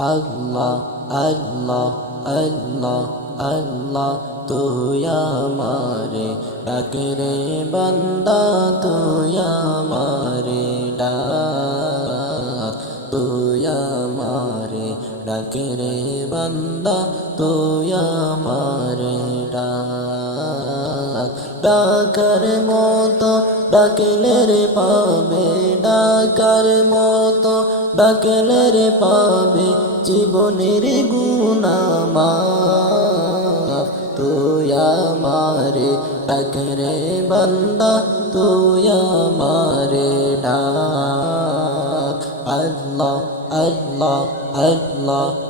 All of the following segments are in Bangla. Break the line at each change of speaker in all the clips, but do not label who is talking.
আল্লাহ আল্লাহ আল্লাহ আল্লাহ, তুই আমারে। ডাকরে বন্দা, তুই আমারে ডাক, তুই আমারে। ডাকে রে বান্দা, তুই আমারে ডাক। ডাকার মতো ডাকলে রে পাবে, ডাকার মতো ডাকলে রে পাবে, জীবনের গুণামা তুই আমারে ডাকরে বান্দা, তুই আমারে ডাক। আল্লাহ আল্লাহ আল্লাহ।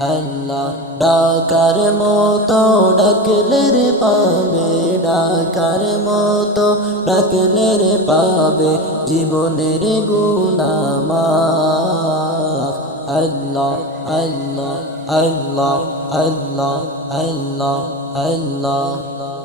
আল্লাহ ডাকার মতো ডাকলে রে পাবে, ডাকার মতো ডাকলে রে পাবে জীবনের গুণামা আল্লাহ আল্লাহ আল্লাহ আল্লাহ আল্লাহ আল্লাহ।